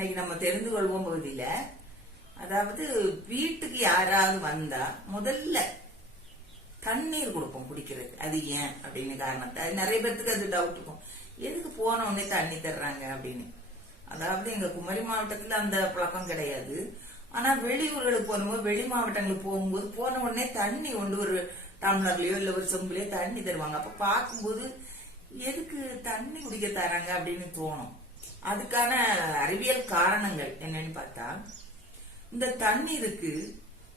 இன்னைக்கு நம்ம தெரிந்து கொள்வோம் பகுதியில அதாவது வீட்டுக்கு யாராவது வந்தா முதல்ல தண்ணீர் கொடுப்போம் குடிக்கிறது அது ஏன்? அப்படின்னு காரணத்தை நிறைய பேர்த்துக்கு அது டவுட் இருக்கும். எதுக்கு போன உடனே தண்ணி தர்றாங்க அப்படின்னு? அதாவது எங்க குமரி மாவட்டத்துல அந்த பழக்கம் கிடையாது. ஆனா வெளியூர்களுக்கு போகும்போது வெளி மாவட்டங்களுக்கு போகும்போது போன உடனே தண்ணி கொண்டு ஒரு டம்ளர்லயோ இல்ல ஒரு சொம்புலயோ தண்ணி தருவாங்க. அப்ப பார்க்கும்போது எதுக்கு தண்ணி குடிக்க தராங்க அப்படின்னு தோணும். அதுக்கான அறிவியல் காரணங்கள் என்னன்னு பார்த்தா இந்த தண்ணீருக்கு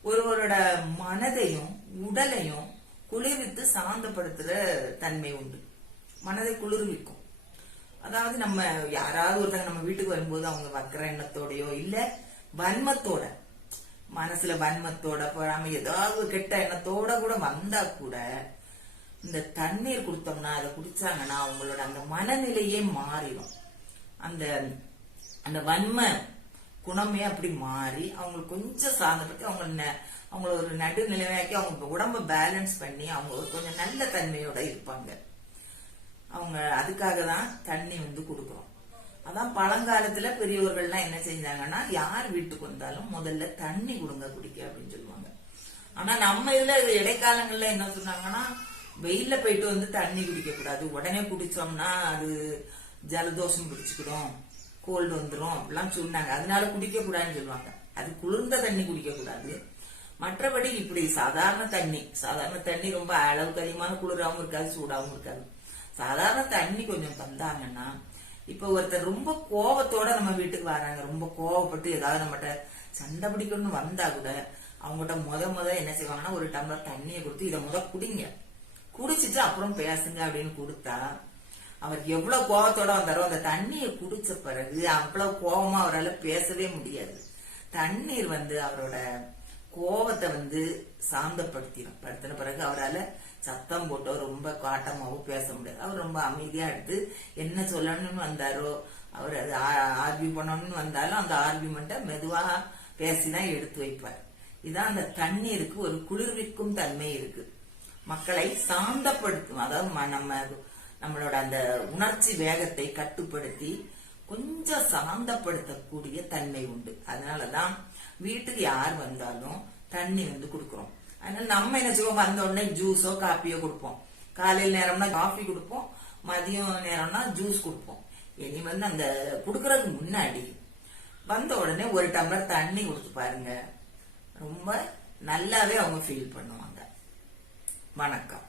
ஒருவரோட மனதையும் உடலையும் குளிர்வித்து சாந்தப்படுத்துற தன்மை உண்டு. மனதை குளிர்விக்கும். அதாவது நம்ம யாராவது ஒருத்தங்க நம்ம வீட்டுக்கு வரும்போது அவங்க வக்கர எண்ணத்தோடையோ இல்ல வன்மத்தோட மனசுல வன்மத்தோட போடாம ஏதாவது ஒரு கெட்ட எண்ணத்தோட கூட வந்தா கூட இந்த தண்ணீர் கொடுத்தோம்னா அதை குடிச்சாங்கன்னா அவங்களோட அந்த மனநிலையே மாறிடும். அந்த அந்த வன்ம குணமே அப்படி மாறி அவங்களுக்கு கொஞ்சம் சார்ந்தப்பட்டு அவங்க அவங்கள ஒரு நடுநிலைமையாக்கி அவங்க உடம்ப பேலன்ஸ் பண்ணி அவங்க ஒரு கொஞ்சம் நல்ல தன்மையோட இருப்பாங்க. அவங்க அதுக்காக தான் தண்ணி வந்து கொடுக்குறோம். அதான் பழங்காலத்துல பெரியவர்கள்லாம் என்ன செஞ்சாங்கன்னா யார் வீட்டுக்கு வந்தாலும் முதல்ல தண்ணி கொடுங்க குடிக்க அப்படின்னு சொல்லுவாங்க. ஆனா நம்ம இதுல இடைக்காலங்கள்ல என்ன சொன்னாங்கன்னா வெயில்ல போயிட்டு வந்து தண்ணி குடிக்க கூடாது உடனே குடிச்சோம்னா அது ஜலதோஷம் பிடிச்சுக்கிடும் கோல்டு வந்துடும் அப்படிலாம் சொன்னாங்க. அதனால குடிக்க கூடாதுன்னு சொல்லுவாங்க. அது குளிர்ந்த தண்ணி குடிக்க கூடாது மற்றபடி இப்படி சாதாரண தண்ணி சாதாரண தண்ணி ரொம்ப அளவுக்கு அதிகமான குளிராகவும் இருக்காது சூடாகவும் இருக்காது. சாதாரண தண்ணி கொஞ்சம் தந்தாங்கன்னா இப்ப ஒருத்தர் ரொம்ப கோபத்தோட நம்ம வீட்டுக்கு வராங்க ரொம்ப கோவப்பட்டு ஏதாவது நம்மகிட்ட சண்டை பிடிக்கணும்னு வந்தா கூட அவங்ககிட்ட முத முத என்ன செய்வாங்கன்னா ஒரு டம்ளர் தண்ணியை கொடுத்து இதை முத குடிங்க. குடிச்சிட்டு அப்புறம் பேசுங்க அப்படின்னு கொடுத்தா அவர் எவ்வளவு கோவத்தோட வந்தாரோ அந்த தண்ணியை குடிச்ச பிறகு அவ்வளவு கோபமா அவரால் பேசவே முடியாது. தண்ணீர் வந்து அவரோட கோவத்தை வந்து சாந்தப்படுத்திடும் படுத்தின பிறகு அவரால் சத்தம் போட்டோ ரொம்ப காட்டமாவோ பேச முடியாது. அவர் ரொம்ப அமைதியா எடுத்து என்ன சொல்லணும்னு வந்தாரோ அவர் அது ஆர்வி பண்ணணும்னு வந்தாலும் அந்த ஆர்விமெண்ட்டை மெதுவாக பேசி பேசிதான் எடுத்து வைப்பார். இதான் அந்த தண்ணீருக்கு ஒரு குளிர்விக்கும் தன்மை இருக்கு. மக்களை சாந்தப்படுத்தும். அதாவது ம- நம்ம நம்மளோட அந்த உணர்ச்சி வேகத்தை கட்டுப்படுத்தி கொஞ்சம் சாந்தப்படுத்தக்கூடிய தன்மை உண்டு. அதனாலதான் வீட்டுக்கு யார் வந்தாலும் தண்ணி வந்து கொடுக்குறோம். அதனால நம்ம என்ன செய்வோம்? வந்த உடனே ஜூஸோ காப்பியோ கொடுப்போம். காலையில் நேரம்னா காஃபி கொடுப்போம். மதியம் நேரம்னா ஜூஸ் கொடுப்போம். இனி வந்து அந்த கொடுக்கறதுக்கு முன்னாடி வந்த உடனே ஒரு டம்ளர் தண்ணி கொடுத்து பாருங்க. ரொம்ப நல்லாவே அவங்க ஃபீல் பண்ணுவாங்க. வணக்கம்.